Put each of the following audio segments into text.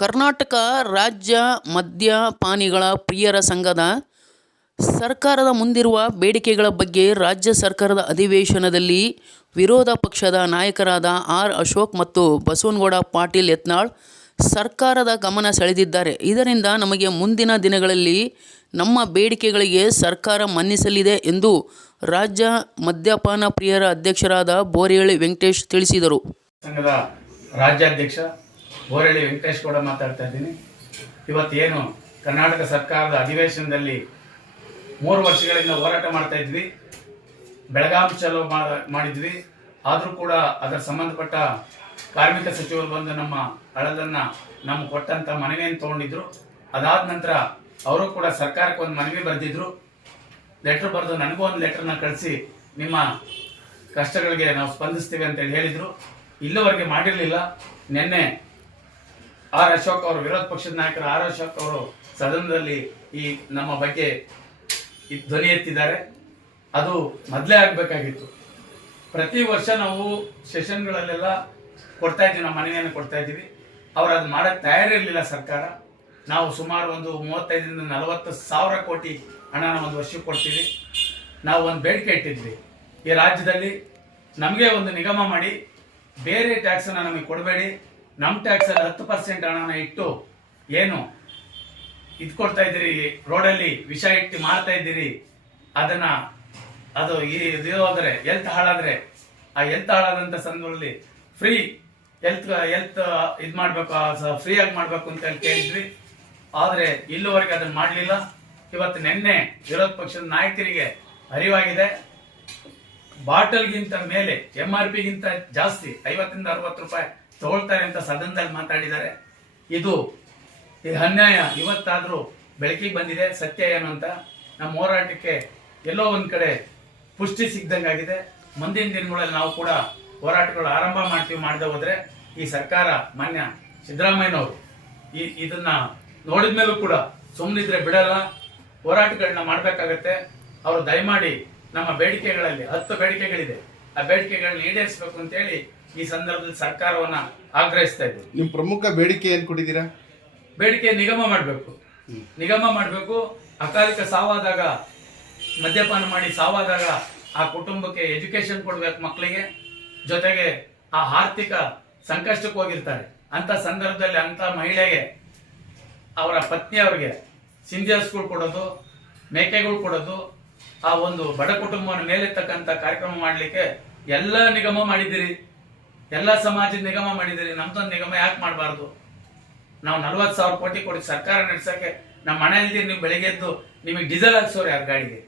ಕರ್ನಾಟಕ ರಾಜ್ಯ ಮದ್ಯಪಾನಿಗಳ ಪ್ರಿಯರ ಸಂಘದ ಸರ್ಕಾರದ ಮುಂದಿರುವ ಬೇಡಿಕೆಗಳ ಬಗ್ಗೆ ರಾಜ್ಯ ಸರ್ಕಾರದ ಅಧಿವೇಶನದಲ್ಲಿ ವಿರೋಧ ಪಕ್ಷದ ನಾಯಕರಾದ ಆರ್ ಅಶೋಕ್ ಮತ್ತು ಬಸವನಗೌಡ ಪಾಟೀಲ್ ಯತ್ನಾಳ್ ಸರ್ಕಾರದ ಗಮನ ಸೆಳೆದಿದ್ದಾರೆ. ಇದರಿಂದ ನಮಗೆ ಮುಂದಿನ ದಿನಗಳಲ್ಲಿ ನಮ್ಮ ಬೇಡಿಕೆಗಳಿಗೆ ಸರ್ಕಾರ ಮನ್ನಿಸಲಿದೆ ಎಂದು ರಾಜ್ಯ ಮದ್ಯಪಾನ ಪ್ರಿಯರ ಅಧ್ಯಕ್ಷರಾದ ಬೋರೇಳಿ ವೆಂಕಟೇಶ್ ತಿಳಿಸಿದರು. ಸಂಘದ ರಾಜ್ಯಾಧ್ಯಕ್ಷ ಬೋರಳ್ಳಿ ವೆಂಕಟೇಶ್ ಕೂಡ ಮಾತಾಡ್ತಾ ಇದ್ದೀನಿ. ಇವತ್ತೇನು ಕರ್ನಾಟಕ ಸರ್ಕಾರದ ಅಧಿವೇಶನದಲ್ಲಿ ಮೂರು ವರ್ಷಗಳಿಂದ ಹೋರಾಟ ಮಾಡ್ತಾ ಇದ್ವಿ. ಬೆಳಗಾಂ ಚಲೋ ಮಾಡಿದ್ವಿ. ಆದರೂ ಕೂಡ ಅದರ ಸಂಬಂಧಪಟ್ಟ ಕಾರ್ಮಿಕ ಸಚಿವರು ಬಂದು ನಮ್ಮ ಹಳದನ್ನು ನಮ್ಗೆ ಕೊಟ್ಟಂತ ಮನವಿಯನ್ನು ತಗೊಂಡಿದ್ರು. ಅದಾದ ನಂತರ ಅವರು ಕೂಡ ಸರ್ಕಾರಕ್ಕೆ ಒಂದು ಮನವಿ ಬರೆದಿದ್ರು. ಲೆಟರ್ ಬರೆದು ನನಗೂ ಒಂದು ಲೆಟ್ರನ್ನ ಕಳಿಸಿ ನಿಮ್ಮ ಕಷ್ಟಗಳಿಗೆ ನಾವು ಸ್ಪಂದಿಸ್ತೀವಿ ಅಂತೇಳಿ ಹೇಳಿದ್ರು. ಇಲ್ಲಿವರೆಗೆ ಮಾಡಿರಲಿಲ್ಲ. ನಿನ್ನೆ ಆರ್ ಅಶೋಕ್ ಅವರು, ವಿರೋಧ ಪಕ್ಷದ ನಾಯಕರು ಆರ್ ಅಶೋಕ್ ಅವರು ಸದನದಲ್ಲಿ ಈ ನಮ್ಮ ಬಗ್ಗೆ ಧ್ವನಿ ಎತ್ತಿದ್ದಾರೆ. ಅದು ಮೊದಲೇ ಆಗಬೇಕಾಗಿತ್ತು. ಪ್ರತಿ ವರ್ಷ ನಾವು ಸೆಷನ್ಗಳಲ್ಲೆಲ್ಲ ಕೊಡ್ತಾ ಇದ್ದೀವಿ ನಮ್ಮ ಮನವಿಯನ್ನು ಕೊಡ್ತಾ ಇದ್ದೀವಿ. ಅವ್ರು ಅದು ಮಾಡಕ್ಕೆ ತಯಾರಿರಲಿಲ್ಲ ಸರ್ಕಾರ. ನಾವು ಸುಮಾರು ಒಂದು ಮೂವತ್ತೈದರಿಂದ ನಲವತ್ತು ಸಾವಿರ ಕೋಟಿ ಹಣನ ಒಂದು ವರ್ಷಕ್ಕೆ ಕೊಡ್ತೀವಿ. ನಾವು ಒಂದು ಬೇಡಿಕೆ ಇಟ್ಟಿದ್ವಿ. ಈ ರಾಜ್ಯದಲ್ಲಿ ನಮಗೆ ಒಂದು ನಿಗಮ ಮಾಡಿ, ಬೇರೆ ಟ್ಯಾಕ್ಸನ್ನು ನಮಗೆ ಕೊಡಬೇಡಿ. ನಮ್ಮ ಟ್ಯಾಕ್ಸಲ್ಲಿ ಹತ್ತು ಪರ್ಸೆಂಟ್ ಹಣನ ಇಟ್ಟು ಏನು ಇದು ಕೊಡ್ತಾ ಇದ್ದೀರಿ ರೋಡಲ್ಲಿ ವಿಷ ಇಟ್ಟು ಮಾರ್ತಾ ಇದ್ದೀರಿ, ಅದನ್ನ ಅದು ಇದು ಹೋದ್ರೆ ಎಲ್ತ್ ಹಾಳಾದ್ರೆ, ಆ ಎಲ್ತ್ ಹಾಳಾದಂತ ಸಂದರ್ಭದಲ್ಲಿ ಫ್ರೀ ಎಲ್ತ್ ಎಲ್ತ್ ಇದು ಮಾಡ್ಬೇಕು ಫ್ರೀ ಆಗಿ ಮಾಡ್ಬೇಕು ಅಂತ ಹೇಳಿ ಕೇಳಿದ್ವಿ. ಆದ್ರೆ ಇಲ್ಲಿವರೆಗೆ ಅದನ್ನ ಮಾಡಲಿಲ್ಲ. ಇವತ್ತು ನಿನ್ನೆ ವಿರೋಧ ಪಕ್ಷದ ನಾಯಕರಿಗೆ ಅರಿವಾಗಿದೆ. ಬಾಟಲ್ಗಿಂತ ಮೇಲೆ ಎಂ ಆರ್ ಪಿಗಿಂತ ಜಾಸ್ತಿ, ಐವತ್ತರಿಂದ ಅರವತ್ತು ರೂಪಾಯಿ ತಗೊಳ್ತಾರೆ ಅಂತ ಸದನದಲ್ಲಿ ಮಾತಾಡಿದ್ದಾರೆ. ಇದು ಅನ್ಯಾಯ ಇವತ್ತಾದರೂ ಬೆಳಕಿಗೆ ಬಂದಿದೆ, ಸತ್ಯ ಏನು ಅಂತ ನಮ್ಮ ಹೋರಾಟಕ್ಕೆ ಎಲ್ಲೋ ಒಂದು ಕಡೆ ಪುಷ್ಟಿ ಸಿಗ್ದಂಗಾಗಿದೆ ಮುಂದಿನ ದಿನಗಳಲ್ಲಿ ನಾವು ಕೂಡ ಹೋರಾಟಗಳು ಆರಂಭ ಮಾಡ್ತೀವಿ, ಮಾಡದೆ ಹೋದ್ರೆ ಈ ಸರ್ಕಾರ ಮಾನ್ಯ ಸಿದ್ದರಾಮಯ್ಯನವರು ಈ ಇದನ್ನ ನೋಡಿದ ಮೇಲೂ ಕೂಡ ಸುಮ್ಮನಿದ್ರೆ ಬಿಡಲ್ಲ. ಹೋರಾಟಗಳನ್ನ ಮಾಡಬೇಕಾಗತ್ತೆ. ಅವರು ದಯಮಾಡಿ ನಮ್ಮ ಬೇಡಿಕೆಗಳಲ್ಲಿ ಹತ್ತು ಬೇಡಿಕೆಗಳಿದೆ. ಆ ಬೇಡಿಕೆಗಳನ್ನ ಈಡೇರಿಸಬೇಕು ಅಂತೇಳಿ ಈ ಸಂದರ್ಭದಲ್ಲಿ ಸರ್ಕಾರವನ್ನ ಆಗ್ರಹಿಸ್ತಾ ಇದ್ದೀವಿ ನಿಮ್ ಪ್ರಮುಖ ಬೇಡಿಕೆ ಏನ್ ಕೊಟ್ಟಿದ್ದೀರಾ? ಬೇಡಿಕೆ ನಿಗಮ ಮಾಡಬೇಕು. ನಿಗಮ ಮಾಡಬೇಕು ಅಕಾಲಿಕ ಸಾವಾದಾಗ ಮದ್ಯಪಾನ ಮಾಡಿ ಸಾವಾದಾಗ ಆ ಕುಟುಂಬಕ್ಕೆ ಎಜುಕೇಶನ್ ಕೊಡ್ಬೇಕು ಮಕ್ಕಳಿಗೆ. ಜೊತೆಗೆ ಆ ಆರ್ಥಿಕ ಸಂಕಷ್ಟಕ್ಕೆ ಹೋಗಿರ್ತಾರೆ. ಅಂತ ಸಂದರ್ಭದಲ್ಲಿ ಅಂತ ಮಹಿಳೆಗೆ ಅವರ ಪತ್ನಿಯವರಿಗೆ ಸಿಂಧಿಯರ್ಸ್ಗಳು ಸ್ಕೂಲ್ ಕೊಡೋದು ಮೇಕೆಗಳು ಕೊಡೋದು ಆ ಒಂದು ಬಡ ಕುಟುಂಬವನ್ನು ಮೇಲೆತ್ತಕ್ಕಂಥ ಕಾರ್ಯಕ್ರಮ ಮಾಡಲಿಕ್ಕೆ ಎಲ್ಲ ನಿಗಮ ಮಾಡಿದ್ದೀರಿ. ಎಲ್ಲ ಸಮಾಜದ ನಿಗಮ ಮಾಡಿದ್ದೀರಿ, ನಮ್ದೊಂದು ನಿಗಮ ಯಾಕೆ ಮಾಡಬಾರ್ದು? ನಾವು ನಲ್ವತ್ತು ಸಾವಿರ ಕೋಟಿ ಕೊಡಿ, ಸರ್ಕಾರ ನಡೆಸಕ್ಕೆ ನಮ್ಮ ಮನೆ ಇಲ್ದಿರಿ ನೀವು ಬೆಳಿಗ್ಗೆ ಎದ್ದು ನಿಮಗೆ ಡೀಸೆಲ್ ಹಾಕ್ಸೋರು ಯಾರು ಗಾಡಿಗೆ?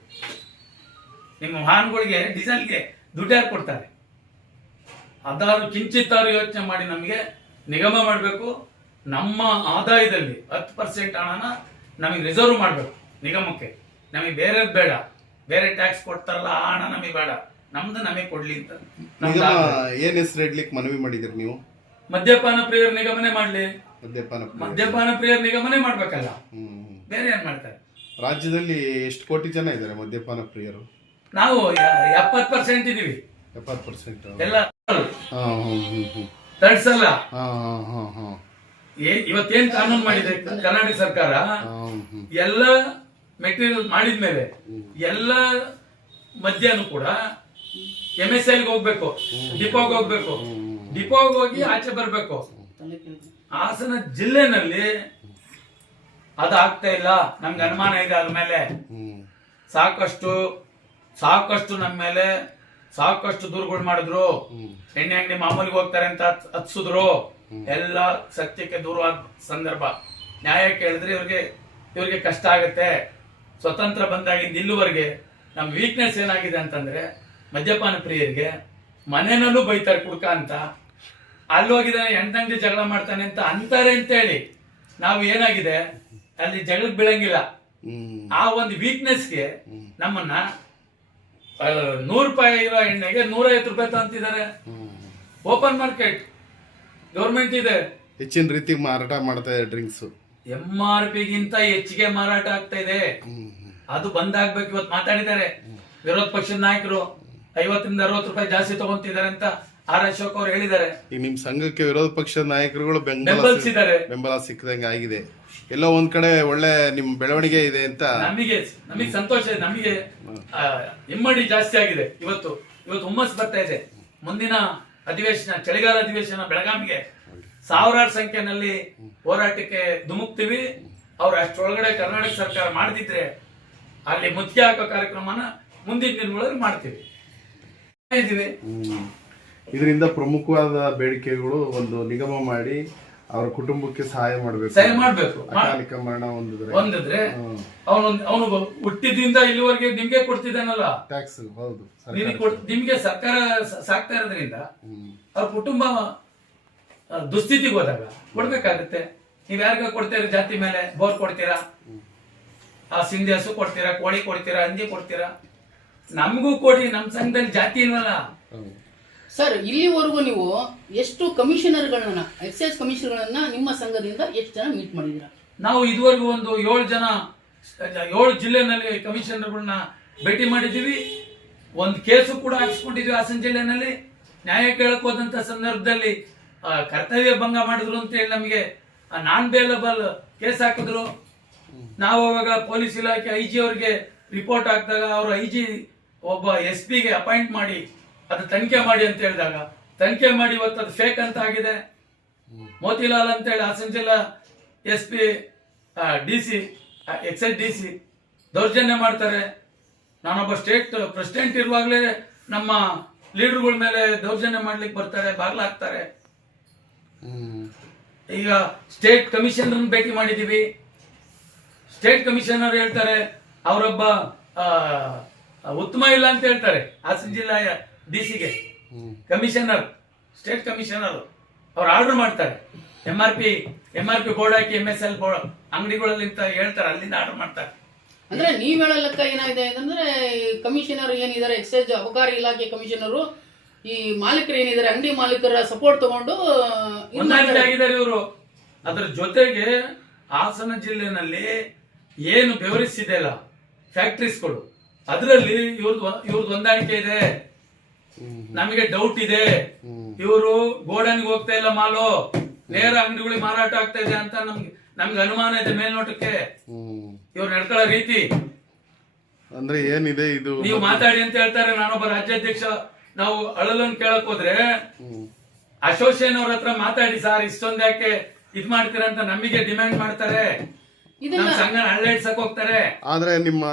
ನಿಮ್ಮ ವಾಹನಗಳಿಗೆ ಡೀಸೆಲ್ಗೆ ದುಡ್ಡು ಯಾರು ಕೊಡ್ತಾರೆ? ಅದಾದ್ರು ಕಿಂಚಿತ್ತಾರು ಯೋಚನೆ ಮಾಡಿ ನಮಗೆ ನಿಗಮ ಮಾಡಬೇಕು, ನಮ್ಮ ಆದಾಯದಲ್ಲಿ ಹತ್ತು ಪರ್ಸೆಂಟ್ ಹಣನ ನಮಗೆ ರಿಸರ್ವ್ ಮಾಡಬೇಕು ನಿಗಮಕ್ಕೆ. ನಮಗೆ ಬೇರೆ ಬೇಡ, ಬೇರೆ ಟ್ಯಾಕ್ಸ್ ಕೊಡ್ತಾರಲ್ಲ, ಆ ಹಣ ನಮಗೆ ಬೇಡ, ನಮ್ದು ನಮಗೆ ಕೊಡ್ಲಿ ಅಂತ. ನಿಗಮ. ಏನ್ ಹೆಸರು ಇಡ್ಲಿಕ್ಕೆ ಮನವಿ ಮಾಡಿದಿರಿ ನೀವು? ಮದ್ಯಪಾನ ಪ್ರಿಯರ್ ನಿಗಮನೆ ಮಾಡ್ಲಿ. ಮದ್ಯಪಾನ. ಮದ್ಯಪಾನ ಪ್ರಿಯರ್ ನಿಗಮನೆ ಮಾಡ್ಬೇಕಲ್ಲ. ಹ್ಮ್. ಬೇರೆ ಏನ್ ಮಾಡ್ತಾರೆ? ರಾಜ್ಯದಲ್ಲಿ ಎಷ್ಟು ಕೋಟಿ ಜನ ಇದ್ದಾರೆ ಮದ್ಯಪಾನ ಪ್ರಿಯರು? ನಾವು ಎಪ್ಪತ್ ಪರ್ಸೆಂಟ್ ಇದೀವಿ. ಎಪ್ಪತ್ ಪರ್ಸೆಂಟ್ ಎಲ್ಲ ತಡ್ಸಲ್ಲ ಇವತ್ತೇನ್ ಕಾನೂನು ಮಾಡಿದೆ? ಕರ್ನಾಟಕ ಸರ್ಕಾರ? ಎಲ್ಲ ಮೆಟೀರಿಯಲ್ ಮಾಡಿದ್ಮೇಲೆ ಎಲ್ಲ ಮದ್ಯನು ಕೂಡ ಎಂ ಎಸ್ ಎಲ್ಗೆ ಹೋಗ್ಬೇಕು ಡಿಪೋಗೆ ಹೋಗ್ಬೇಕು. ಡಿಪೋಗೆ ಹೋಗಿ ಆಚೆ ಬರ್ಬೇಕು. ಹಾಸನ ಜಿಲ್ಲೆನಲ್ಲಿ ಅದಾಗ್ತಾ ಆಗ್ತಾ ಇಲ್ಲ. ನಮ್ಗೆ ಅನುಮಾನ ಇದೆ ಅದ್ರ ಮೇಲೆ. ಸಾಕಷ್ಟು ಸಾಕಷ್ಟು ನಮ್ಮ ಮೇಲೆ ಸಾಕಷ್ಟು ದೂರುಗಳು ಮಾಡಿದ್ರು. ಎಣ್ಣೆ ಅಂಗಡಿ ಮಾಮೂಲಿಗೆ ಹೋಗ್ತಾರೆ ಅಂತ ಹತ್- ಹತ್ಸಿದ್ರು ಎಲ್ಲ ಸತ್ಯಕ್ಕೆ ದೂರವಾದ ಸಂದರ್ಭ. ನ್ಯಾಯ ಕೇಳಿದ್ರೆ ಇವ್ರಿಗೆ ಇವ್ರಿಗೆ ಕಷ್ಟ ಆಗುತ್ತೆ. ಸ್ವತಂತ್ರ ಬಂದಾಗಿಂದ ಇಲ್ಲಿವರೆಗೆ ನಮ್ಮ ವೀಕ್ನೆಸ್ ಏನಾಗಿದೆ ಅಂತಂದ್ರೆ ಮದ್ಯಪಾನ ಪ್ರಿಯರಿಗೆ ಮನೆಯಲ್ಲೂ ಬೈತಾರೆ ಕುಡ್ಕ ಅಂತ. ಅಲ್ಲಿ ಹೋಗಿದ್ದಾನೆ ಎಂಟಂಗಡಿ ಜಗಳ ಮಾಡ್ತಾನೆ ಅಂತ ಅಂತಾರೆ ಅಂತ ಹೇಳಿ ನಾವು ಏನಾಗಿದೆ? ಅಲ್ಲಿ ಜಗಳಕ್ಕೆ ಬೀಳಂಗಿಲ್ಲ. ಆ ಒಂದು ವೀಕ್ನೆಸ್ಗೆ ನಮ್ಮನ್ನ ನೂರು ರೂಪಾಯಿ ಇರೋ ಎಣ್ಣೆಗೆ ನೂರೈವತ್ತು ರೂಪಾಯಿ ತಗೊಂತಿದ್ದಾರೆ ಓಪನ್ ಮಾರ್ಕೆಟ್ ಗೌರ್ಮೆಂಟ್ ಇದೆ. ಹೆಚ್ಚಿನ ರೀತಿ ಮಾರಾಟ ಮಾಡ್ತಾ ಇದೆ ಡ್ರಿಂಕ್ಸ್ ಎಂ ಆರ್ ಪಿಗಿಂತ ಹೆಚ್ಚಿಗೆ ಮಾರಾಟ ಆಗ್ತಾ ಇದೆ. ಅದು ಬಂದ್ ಆಗ್ಬೇಕು ಇವತ್ತು ಮಾತಾಡಿದ್ದಾರೆ. ವಿರೋಧ ಪಕ್ಷದ ನಾಯಕರು. ಐವತ್ತರಿಂದ ಅರವತ್ತು ರೂಪಾಯಿ ಜಾಸ್ತಿ ತಗೊಂತಿದ್ದಾರೆ ಅಂತ ಆರ್ ಅಶೋಕ್ ಅವರು ಹೇಳಿದ್ದಾರೆ. ಈಗ ನಿಮ್ ಸಂಘಕ್ಕೆ ವಿರೋಧ ಪಕ್ಷದ ನಾಯಕರುಗಳು ಬೆಂಬಲ ಬೆಂಬಲಿಸಿದ್ದಾರೆ. ಬೆಂಬಲ ಸಿಕ್ಕದಂಗೆ ಆಗಿದೆ. ಎಲ್ಲೋ ಒಂದ್ ಕಡೆ ಒಳ್ಳೆ ನಿಮ್ ಬೆಳವಣಿಗೆ ಇದೆ ಅಂತ. ನಮಗೆ ನಮಗೆ ಸಂತೋಷ ಇದೆ. ನಮಗೆ ಆ, ಇಮ್ಮಡಿ ಜಾಸ್ತಿ ಆಗಿದೆ. ಇವತ್ತು ಇವತ್ತು ಹುಮ್ಮಸ್ ಬರ್ತಾ ಇದೆ. ಮುಂದಿನ ಅಧಿವೇಶನ ಚಳಿಗಾಲ ಅಧಿವೇಶನ ಬೆಳಗಾವಿಗೆ ಸಾವಿರಾರು ಸಂಖ್ಯೆನಲ್ಲಿ ಹೋರಾಟಕ್ಕೆ ಧುಮುಕ್ತಿವಿ. ಅವ್ರು ಅಷ್ಟರೊಳಗಡೆ ಕರ್ನಾಟಕ ಸರ್ಕಾರ ಮಾಡದಿದ್ರೆ ಅಲ್ಲಿ ಮುತ್ತಿಗೆ ಹಾಕೋ ಕಾರ್ಯಕ್ರಮನ ಮುಂದಿನ ದಿನಗಳಲ್ಲಿ ಮಾಡ್ತೀವಿ. ಇದರಿಂದ ಪ್ರಮುಖವಾದ ಬೇಡಿಕೆಗಳು ಒಂದು ನಿಗಮ ಮಾಡಿ ಅವ್ರ ಕುಟುಂಬಕ್ಕೆ ಸಹಾಯ ಮಾಡಬೇಕು. ಸಹಾಯ ಮಾಡ್ಬೇಕು. ಅಕಾಲಿಕ ಮರಣ ಹೊಂದಿದ್ರೆ. ಒಂದಿದ್ರೆ ಅವನು ಅವನು ಹುಟ್ಟಿದಿಂದ ಇಲ್ಲಿವರೆಗೆ ನಿಮ್ಗೆ ಕೊಡ್ತಿದ್ದಾನಲ್ಲ? ಟ್ಯಾಕ್ಸ್ ಹೌದು. ನಿಮಗೆ ಕೊಡ್ ನಿಮ್ಗೆ ಸರ್ಕಾರ ಸ- ಸಾಕ್ತಾ ಇರೋದ್ರಿಂದ ಅವ್ರ ಕುಟುಂಬ ದುಸ್ಥಿತಿಗೆ ಹೋದಾಗ ಕೊಡ್ಬೇಕಾಗುತ್ತೆ. ನೀವ್ ಯಾರಿಗ ಕೊಡ್ತೀರ ಜಾತಿ ಮೇಲೆ ಬೋರ್ ಕೊಡ್ತೀರಾ? ಆ ಸಿಂಧಿ ಹಸು ಕೊಡ್ತೀರಾ ಕೋಳಿ ಕೊಡ್ತೀರಾ ಹಂದಿ ಕೊಡ್ತೀರಾ? ನಮಗೂ ಕೊಡಿ ನಮ್ ಸಂಘದಲ್ಲಿ ಜಾತಿ ಇಲ್ವಲ್ಲ? ಸರ್ ಇಲ್ಲಿವರೆಗೂ ನೀವು ಎಷ್ಟು ಕಮಿಷನರ್ಗಳನ್ನ ಎಕ್ಸೈಸ್ ಕಮಿಷನರ್ಗಳನ್ನ ನಿಮ್ಮ ಸಂಘದಿಂದ ಎಷ್ಟು ಜನ ಮೀಟ್ ಮಾಡಿದ್ದೀರಾ? ನಾವು ಇದುವರೆಗೂ ಒಂದು ಏಳು ಜನ ಏಳು ಜಿಲ್ಲೆನಲ್ಲಿ ಕಮಿಷನರ್ಗಳನ್ನ ಭೇಟಿ ಮಾಡಿದ್ದೀವಿ. ಒಂದು ಕೇಸು ಕೂಡ ಹಾಕಿಸ್ಕೊಂಡಿದ್ವಿ ಹಾಸನ ಜಿಲ್ಲೆನಲ್ಲಿ. ನ್ಯಾಯ ಕೇಳಕ್ ಹೋದಂತ ಸಂದರ್ಭದಲ್ಲಿ ಕರ್ತವ್ಯ ಭಂಗ ಮಾಡಿದ್ರು ಅಂತ ಹೇಳಿ ನಮಗೆ ನಾನ್ ಬೇಲಬಲ್ ಕೇಸ್ ಹಾಕಿದ್ರು. ನಾವು ಅವಾಗ ಪೊಲೀಸ್ ಇಲಾಖೆ ಐ ಜಿ ಅವ್ರಿಗೆ ರಿಪೋರ್ಟ್ ಹಾಕಿದಾಗ ಅವರು ಐ ಜಿ ಒಬ್ಬ ಎಸ್ ಪಿಗೆ ಅಪಾಯಿಂಟ್ ಮಾಡಿ, ಅದು ತನಿಖೆ ಮಾಡಿ ಅಂತ ಹೇಳಿದಾಗ, ತನಿಖೆ ಮಾಡಿ ಇವತ್ತು ಅದು ಫೇಕ್ ಅಂತ ಆಗಿದೆ. ಮೋತಿಲಾಲ್ ಅಂತ ಹೇಳಿ ಹಾಸನ ಜಿಲ್ಲಾ S P D C excise D C ದೌರ್ಜನ್ಯ ಮಾಡ್ತಾರೆ. ನಾನೊಬ್ಬ ಸ್ಟೇಟ್ ಪ್ರೆಸಿಡೆಂಟ್ ಇರುವಾಗಲೇ ನಮ್ಮ ಲೀಡರ್ಗಳ ಮೇಲೆ ದೌರ್ಜನ್ಯ ಮಾಡ್ಲಿಕ್ಕೆ ಬರ್ತಾರೆ ಬಾಗ್ಲಾಕ್ತಾರೆ ಈಗ ಸ್ಟೇಟ್ ಕಮಿಷನರ್ ಭೇಟಿ ಮಾಡಿದ್ದೀವಿ ಸ್ಟೇಟ್ ಕಮಿಷನರ್ ಹೇಳ್ತಾರೆ, ಅವರೊಬ್ಬ ಉತ್ತಮ ಇಲ್ಲ ಅಂತ ಹೇಳ್ತಾರೆ ಹಾಸನ ಜಿಲ್ಲಾ ಡಿ ಸಿಗೆ. ಕಮಿಷನರ್ ಸ್ಟೇಟ್ ಕಮಿಷನರ್ ಅವ್ರು ಆರ್ಡರ್ ಮಾಡ್ತಾರೆ. M R P M R P board ಹಾಕಿ ಎಂ ಎಸ್ ಎಲ್ ಬೋರ್ಡ್ ಅಂಗಡಿಗಳಲ್ಲಿ ಹೇಳ್ತಾರೆ ಅಲ್ಲಿಂದ ಆರ್ಡರ್ ಮಾಡ್ತಾರೆ. ಅಂದ್ರೆ ನೀವ್ ಹೇಳೋ ಲೆಕ್ಕ ಏನಾಗಿದೆ ಅಂತಂದ್ರೆ ಕಮಿಷನರ್ ಏನಿದ್ದಾರೆ ಎಕ್ಸೈಸ್ ಅಬಕಾರಿ ಇಲಾಖೆ ಕಮಿಷನರು ಈ ಮಾಲೀಕರು ಏನಿದ್ದಾರೆ ಅಂಗಡಿ ಮಾಲೀಕರ ಸಪೋರ್ಟ್ ತಗೊಂಡು ಆಗಿದ್ದಾರೆ ಇವರು. ಅದರ ಜೊತೆಗೆ ಹಾಸನ ಜಿಲ್ಲೆನಲ್ಲಿ ಏನು ಬೆವರಿಸಿದೆ ಅಲ್ಲ ಫ್ಯಾಕ್ಟ್ರೀಸ್ಗಳು ಅದರಲ್ಲಿ ಇವ್ರದ್ದು ಇವ್ರದ್ದು ಹೊಂದಾಣಿಕೆ ಇದೆ. ನಮಗೆ ಡೌಟ್ ಇದೆ. ಇವರು ಗೋಡನ್ಗೆ ಹೋಗ್ತಾ ಇಲ್ಲ ಮಾಲು. ನೇರ ಅಂಗಡಿಗಳಿಗೆ ಮಾರಾಟ ಆಗ್ತಾ ಇದೆ ಅಂತ ನಮ್ಗೆ ನಮ್ಗೆ ಅನುಮಾನ ಇದೆ ಮೇಲ್ನೋಟಕ್ಕೆ. ಇವ್ರು ನಡ್ಕೊಳ್ಳೋ ರೀತಿ. ಅಂದ್ರೆ ಏನಿದೆ ಇದು? ನೀವು ಮಾತಾಡಿ ಅಂತ ಹೇಳ್ತಾರೆ. ನಾನೊಬ್ಬ ರಾಜ್ಯಾಧ್ಯಕ್ಷ. ನಾವು ಅಳಲನ್ ಕೇಳಕ್ ಹೋದ್ರೆ ಹ್ಮ್. ಅಶೋಸಿಯೇಷನ್ ಅವ್ರ ಹತ್ರ ಮಾತಾಡಿ ಸರ್ ಇಷ್ಟೊಂದ್ ಯಾಕೆ ಇದ್ ಮಾಡ್ತೀರಾ ಅಂತ ನಮಗೆ ಡಿಮ್ಯಾಂಡ್ ಮಾಡ್ತಾರೆ. ಸಂಘ ಅಳ್ಳಾಡ್ಸಕ್ ಹೋಗ್ತಾರೆ. ಆದ್ರೆ ನಿಮ್ಮ